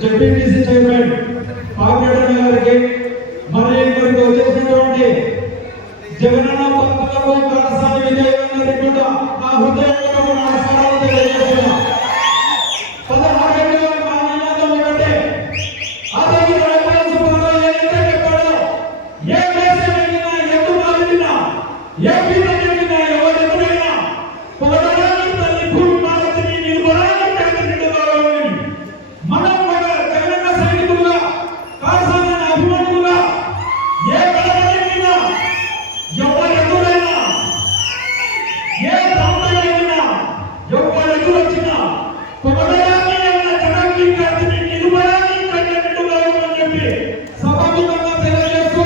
ZPTC chairman Papireddy గారికి మరియు ఇక్కడికి వచ్చేసినటువంటి జగనన్న భక్తులకు కరసాని విజయవంతరి కూడా నా హృదయంలో నమస్కారాలు తెలియజేస్తున్నా. 16 ఏళ్ళ మా నినాదం ఒకటే, అదే ఏదైతే చెప్పాడో ఏ దేశం వెళ్ళినా ఎందుకు వెళ్ళినా ఏ పీఠం వెళ్ళినా ఎవరు ఎదురైనా పొగడడానికి తల్లి భూమి మాలతిని నిలబడాలని కట్టినట్టుగా మనం జగనన్న సైనికులుగా కాసాని అభిమానులుగా ఏ కళ ఎవరు ఎదురైనా ఏ ప్రాంతం వెళ్ళినా ఎవరు ఎదురొచ్చినా పొగడడానికి అన్న జగన్ గారిని నిలబడాలని కట్టినట్టుగా చెప్పి సభాముఖంగా తెలియజేస్తూ